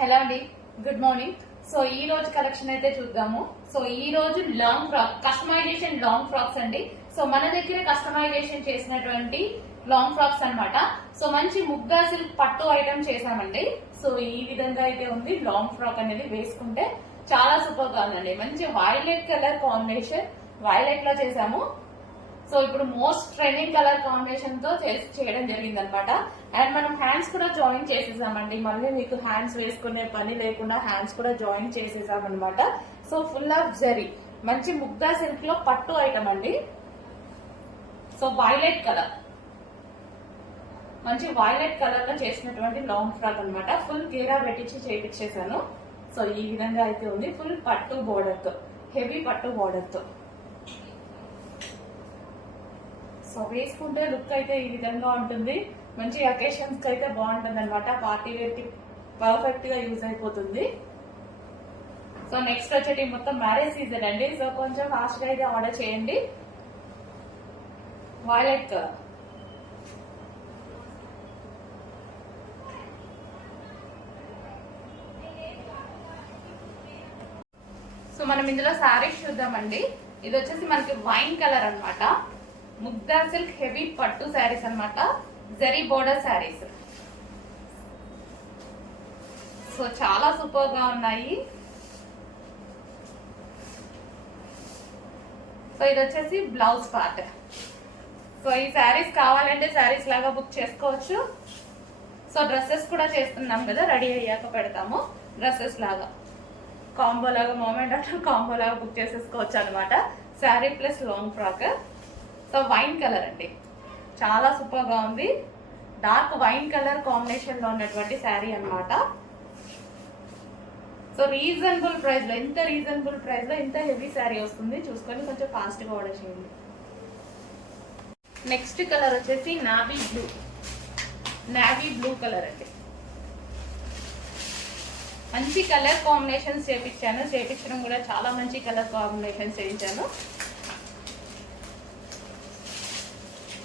Hello అండి, good morning. So ఈ రోజు కలెక్షన్ అయితే చూద్దాము. సో ఈ రోజు long frock customization long frocks అండి. సో మన దగ్గర కస్టమైజేషన్ చేసినటువంటి లాంగ్ ఫ్రాక్స్ అన్నమాట. సో మంచి ముగ్గా సిల్క్ పట్టు ఐటమ్ చేసామండి. సో ఈ విధంగా అయితే ఉంది. లాంగ్ ఫ్రాక్ అనేది వేసుకుంటే చాలా సూపర్ గా ఉందండి. మంచి వైలెట్ కలర్ కాంబినేషన్, వైలెట్ లో చేసాము. సో ఇప్పుడు మోస్ట్ ట్రెండింగ్ కలర్ కాంబినేషన్ తో చేయడం జరిగింది అనమాట. అండ్ మనం హ్యాండ్స్ కూడా జాయిన్ చేసేసామండి. మళ్ళీ మీకు హ్యాండ్స్ వేసుకునే పని లేకుండా హ్యాండ్స్ కూడా జాయిన్ చేసేసాం అనమాట. సో ఫుల్ ఆఫ్ జరీ, మంచి ముగ్గా సిల్క్ లో పట్టు ఐటమ్ అండి. సో వైలెట్ కలర్, మంచి వైలెట్ కలర్ లో చేసినటువంటి లాంగ్ ఫ్రాక్ అనమాట. ఫుల్ గేరా పెట్టించి చేపించేసాను. సో ఈ విధంగా అయితే ఉంది. ఫుల్ పట్టు బోర్డర్ తో, హెవీ పట్టు బోర్డర్ తో. సో వేసుకుంటే లుక్ అయితే ఈ విధంగా ఉంటుంది. మంచి అకేషన్స్ కి అయితే బాగుంటుంది అనమాట. పార్టీ వేర్ కి పర్ఫెక్ట్ గా యూజ్ అయిపోతుంది. సో నెక్స్ట్ వచ్చేటి మొత్తం మ్యారేజ్ సీజన్ అండి. సో కొంచెం ఫాస్ట్ గా అయితే ఆర్డర్ చేయండి. వైలెట్ కలర్, సో మనం ఇందులో శారీస్ చూద్దామండి. ఇది వచ్చేసి మనకి వైన్ కలర్ అనమాట. ముగ్దా సిల్క్ హెవీ పట్టు శారీస్ అనమాట. జరీ బోర్డర్ శారీస్. సో చాలా సూపర్ గా ఉన్నాయి. సో ఇది వచ్చేసి బ్లౌజ్ పార్ట్. సో ఈ శారీస్ కావాలంటే శారీస్ లాగా బుక్ చేసుకోవచ్చు. సో డ్రెస్సెస్ కూడా చేస్తున్నాం కదా, రెడీ అయ్యాక పెడతాము. డ్రెస్సెస్ లాగా కాంబో లాగా, మూమెంట్ అంటే కాంబో లాగా బుక్ చేసేసుకోవచ్చు అనమాట. Sari plus long frock. So wine colour అండి, చాలా సూపర్ గా ఉంది. డార్క్ వైన్ కలర్ కాంబినేషన్ లో ఉన్నటువంటి శారీ అనమాట. సో రీజనబుల్ ప్రైస్ లో, ఇంత రీజనబుల్ ప్రైస్ లో ఇంత హెవీ శారీ వస్తుంది. చూసుకొని కొంచెం ఫాస్ట్ గా ఆర్డర్ చేయండి. నెక్స్ట్ కలర్ వచ్చేసి navy blue, navy blue colour అండి. మంచి కలర్ కాంబినేషన్స్ చేపించడం కూడా చాలా మంచి కలర్ కాంబినేషన్స్ చేయించాను.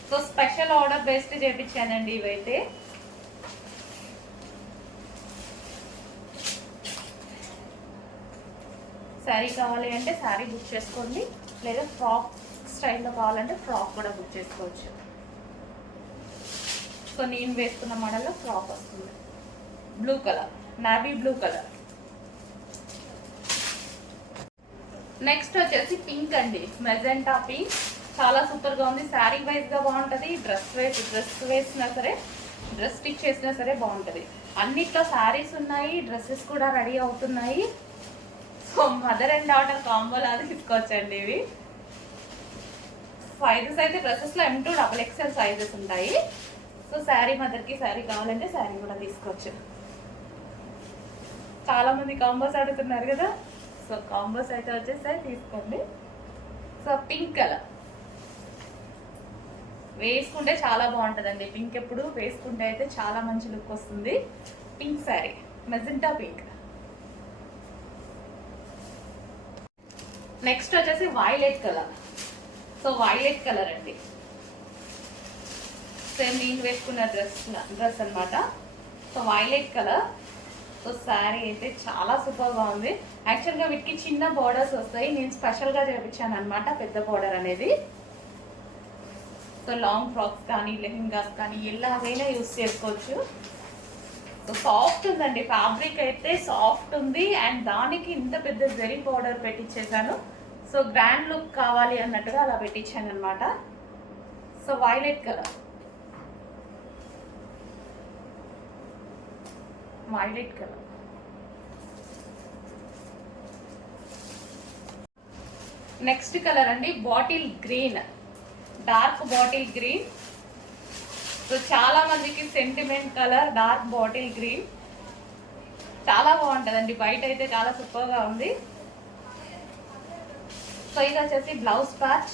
సో స్పెషల్ ఆర్డర్ బేస్డ్ చేయించానండి ఇవైతే. శారీ కావాలి అంటే శారీ బుక్ చేసుకోండి, లేదా ఫ్రాక్ స్టైల్లో కావాలంటే ఫ్రాక్ కూడా బుక్ చేసుకోవచ్చు. సో నేను వేసుకున్న మోడల్లో ఫ్రాక్ వస్తుంది. Blue colour, navy blue colour. Next వచ్చేసి పింక్ అండి, మెజెంటా పింక్. చాలా సూపర్ గా ఉంది. శారీ వైజ్ గా బాగుంటది. డ్రెస్ వేసినా సరే, డ్రెస్ స్టిచ్ చేసినా సరే బాగుంటది. అన్నిట్లో శారీస్ ఉన్నాయి, డ్రెస్సెస్ కూడా రెడీ అవుతున్నాయి. So mother and daughter combo లాగా తీసుకోవచ్చండి ఇవి. సైజెస్ అయితే డ్రెస్సెస్ లో M2 XXL సైజెస్ ఉంటాయి. సో శారీ మదర్ కి శారీ కావాలంటే శారీ కూడా తీసుకోవచ్చు. చాలా మంది కాంబోస్ అడుగుతున్నారు కదా, సో కాంబోస్ అయితే వచ్చేసారి తీసుకోండి. సో పింక్ కలర్ వేసుకుంటే చాలా బాగుంటుందండి. పింక్ ఎప్పుడు వేసుకుంటే అయితే చాలా మంచి లుక్ వస్తుంది. Pink sari, magenta pink. Next వచ్చేసి violet colour. So violet colour అండి, సేమ్ నేను వేసుకున్న డ్రెస్ అనమాట. So violet colour. So sari అయితే చాలా సూపర్ గా ఉంది. యాక్చువల్గా వీటికి చిన్న బోర్డర్స్ వస్తాయి, నేను స్పెషల్ గా చేయించాను అనమాట పెద్ద బోర్డర్ అనేది. సో లాంగ్ ఫ్రాక్స్ కానీ, లెహెంగాస్ కానీ ఎలాగైనా యూస్ చేసుకోవచ్చు. సో సాఫ్ట్ ఉందండి, ఫ్యాబ్రిక్ అయితే సాఫ్ట్ ఉంది. అండ్ దానికి ఇంత పెద్ద జరీ బోర్డర్ పెట్టించేసాను. సో గ్రాండ్ లుక్ కావాలి అన్నట్టుగా అలా పెట్టించాను అనమాట. So violet colour, violet colour. Next colour అండి bottle green, dark bottle green. So చాలా మందికి sentiment colour dark bottle green. చాలా బాగుంటుందండి, బయట అయితే చాలా సూపర్ గా ఉంది. సో ఇది వచ్చేసి బ్లౌజ్ పార్ట్.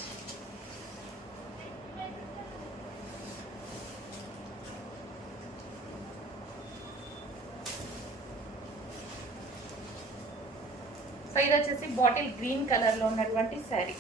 సో ఇది వచ్చేసి బాటిల్ గ్రీన్ కలర్ లో ఉన్నటువంటి శారీ.